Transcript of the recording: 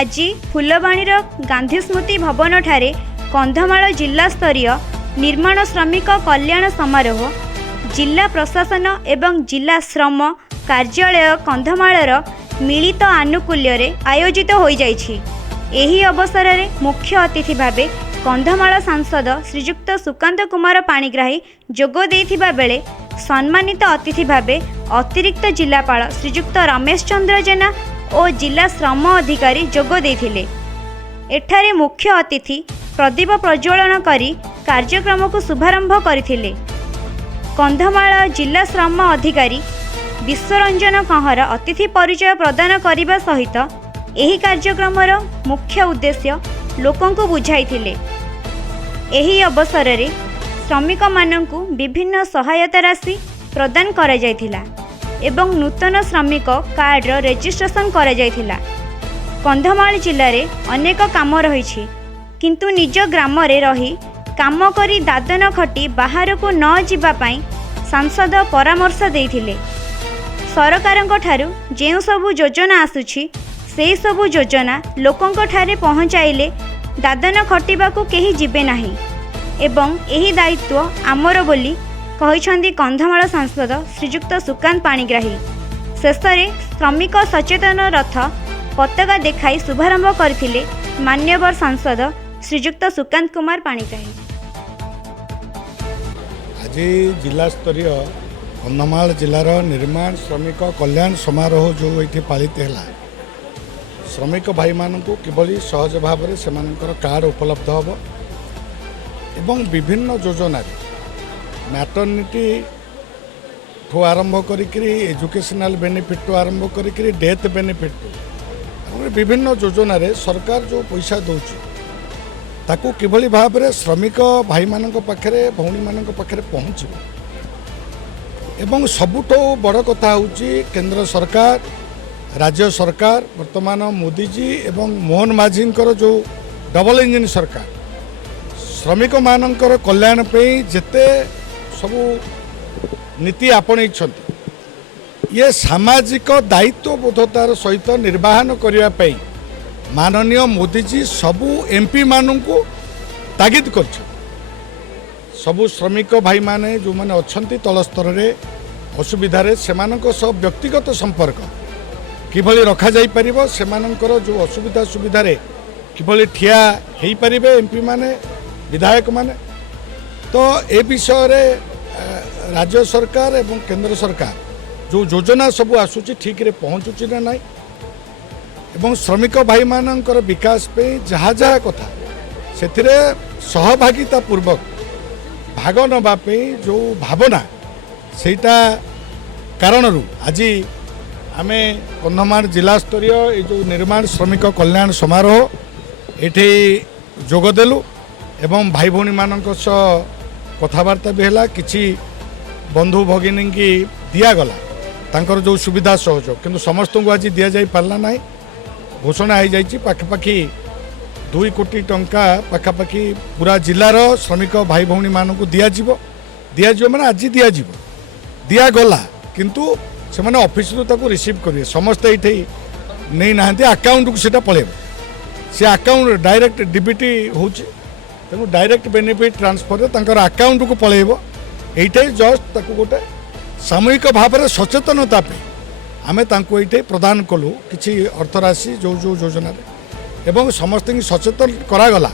आज फुलबाणीर गांधी स्मृति भवन ठारे कंधमाल जिला स्तरीय निर्माण श्रमिक कल्याण समारोह जिला प्रशासन एवं जिला श्रम कार्यालय कंधमालर मिलित आनुकूल्य रे आयोजित हो जाइछि। एही अवसर में मुख्य अतिथि भावे कंधमाल सांसद श्रीजुक्त सुकांत कुमार पाणिग्राही जोग देइथिबा बेले सम्मानित अतिथि भावे अतिरिक्त जिलापाल श्रीजुक्त रमेश चंद्र जेना और जिला श्रम अधिकारी जोग देइथिले। एठारे मुख्य अतिथि प्रदीप प्रज्वलन करी कार्यक्रम को शुभारंभ करथिले। कंधमाल जिला श्रम अधिकारी विश्वरंजन कंहर अतिथि परिचय प्रदान करने सहित एही कार्यक्रमर मुख्य उद्देश्य लोकों को बुझाइथिले। एही अवसर रे श्रमिक माननकु विभिन्न सहायता राशि प्रदान करा जायथिला एवं नूतन श्रमिक कार्ड रेजिस्ट्रेशन करा जायथिला। कंधमाल जिले में अनेक काम रही किंतु निज ग्राम रे रही काम करी दादन खटी बाहर को न जीवा पाई सांसद परामर्श देइथिले। सरकारंक ठारू जेउ सबु योजना आसुछि सेही सबु योजना लोकंक ठारे पहुँचाइले दादन खटिबाकू केही जिबे नाही एवं एही दायित्व आमर बोली कहिछन्ती कंधमाल सांसद श्रीजुक्त सुकांत पाणिग्राही। शेषरे श्रमिक सचेतन रथ पताका देखाई शुभारंभ करथिले मान्यवर सांसद श्रीजुक्त सुकांत कुमार पाणिग्राही। आज जिला स्तरीय कंधमाल जिलार निर्माण श्रमिक कल्याण समारोह जो ये पालित है श्रमिक भाई मान किभली सहज भाव में से कार्ड उपलब्ध हम एवं विभिन्न योजना मैटर्निटी ठू आरंभ करी एजुकेशनल बेनिफिट ठू आरंभ करी डेथ बेनिफिट विभिन्न योजना रे सरकार जो पैसा दौर ताकू किभली भाव में श्रमिक भाई मान पाखे भौणी मान पाखे पहुँच एवं सबुठ बड़ कथा हूँ केंद्र सरकार राज्य सरकार वर्तमान मोदीजी एवं मोहन माझी जो डबल इंजिन सरकार श्रमिक मानकर कल्याण पे जेते सबू नीति आपणे ये सामाजिक दायित्व बोधतार सहित निर्वाहन करने माननीय मोदीजी सबू एमपी मानू तागिद कर सबू श्रमिक भाई माने जो माने अच्छी तल स्तर में असुविधा से व्यक्तिगत संपर्क किभली रखा जाई परिबो सेमानंकर जो असुविधा सुविधा रे किभली ठिया हेई परिबे एमपी माने विधायक माने तो ए विषय रे राज्य सरकार एवं केंद्र सरकार जो योजना सब आसुची ठीक रे पहुँचुची ना नहीं एवं श्रमिक भाई मानंकर विकास पे जहाँ जहाँ कथा से सहभागिता पूर्वक भाग नवापे जो भावना सेटा कारण आज आमे कंधमाल जिला स्तरीय ये जो निर्माण श्रमिक कल्याण समारोह ये जोगदेलु एवं भाई भौणी मान कथबार्ता भी है कि बंधु भगिनी की दिगला तांकर जो सुविधा सहयोग किंतु समस्त को आज दि जा पार्ला ना घोषणा हो जाइए पाखापाखि 2 कोटी टंका पाखापाखि पूरा जिलार श्रमिक भाई भौणी मान को दिज्व मैंने आज दिगला किंतु से मैंने ऑफिस रू रिसीव करेंगे समस्ते ये नहीं ना अकाउंट को सीटा पलैब से अकाउंट डायरेक्ट डीबीटी हो तेणु डायरेक्ट बेनिफिट ट्रांसफर तंकर अकाउंट को पलैब ये जस्ट गोटे सामूहिक भाव में सचेतनता आमे ये प्रदान कलु किसी अर्थराशि जो जो योजना एवं समस्त सचेतन करागला